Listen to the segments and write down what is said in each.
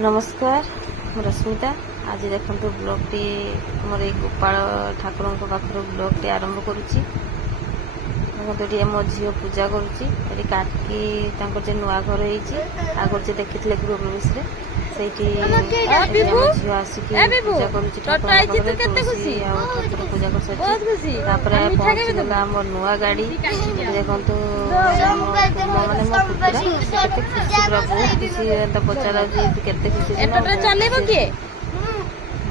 नमस्कार मैं रश्मिता। आज देखो ब्लॉग टी मोर गोपाल ठाकुर पाखर ब्लॉग टी आरंभ करुच्ची। देखो मो झील पूजा करुच्ची काकी जो नुआ घर आगर जो देखी गृह प्रवेश से झील आसिक पूजा करुच्ची ठाकुर पूजा कर सारी पहुँचीगला मोर नुआ गाड़ी। देखो मैंने मो पुतरा केते खुशी पूरा बहुत खुशी पचारा केते खुशी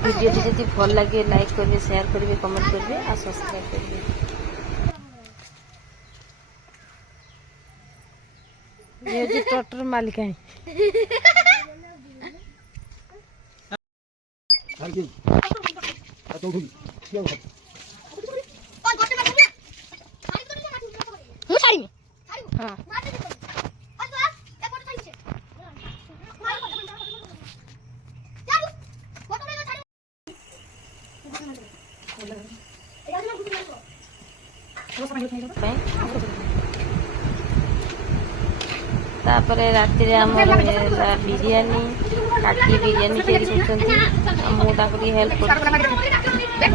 वीडियो जी भल लगे लाइक करेंगे शेयर करेंगे कमेंट करेंगे और सब्सक्राइब करेंगे। ये जी ट्रैक्टर मालिक है तापर राति बिरयानी काकी बिरयानी तैयारी कर हेल्प कर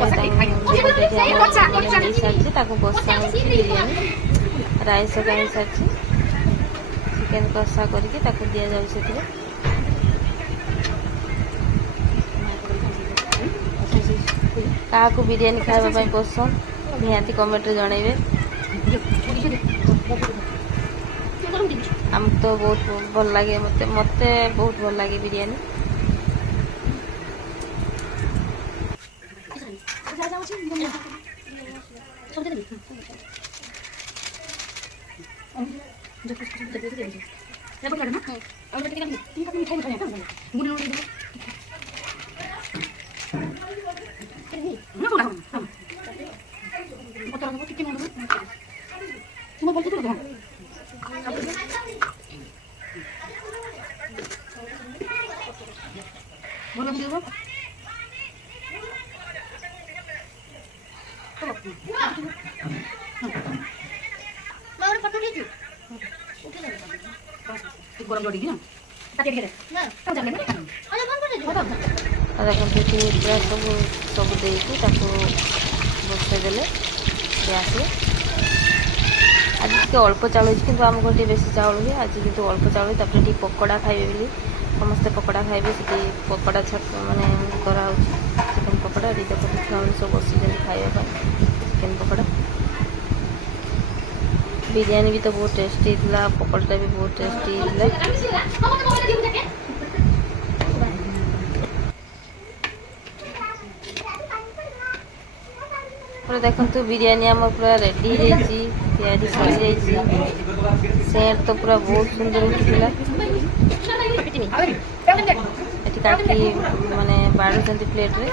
बसा बिरयानी राइस कहीं सारी चिकेन कषा करके दि जाए। क्या बिरयानी खावाई पसंद निहाती कमेंट जनइबे। आम तो बहुत भल लगे मते मते बहुत भल लगे बिरयानी। सब बसईदे गैस आज टे अल्प चाउल कि आम घर बेसी चाउल हुए आज कितु अल्प चाउल टी पकोड़ा खाइबे बोली समस्ते पकोड़ा खाइबे से पकोड़ा माने करा चिकेन पकोड़ा दुईटा छुआ सब बसी खाइबा चिकेन पकोड़ा। बिरयानी भी तो बहुत टेस्टी था पकोड़ा भी बहुत टेस्टी था। देखो बिरयानी आम पूरा रेडी तैयारी सेंट तो पूरा बहुत सुंदर उठीला काकी माने बाढ़ प्लेट रे।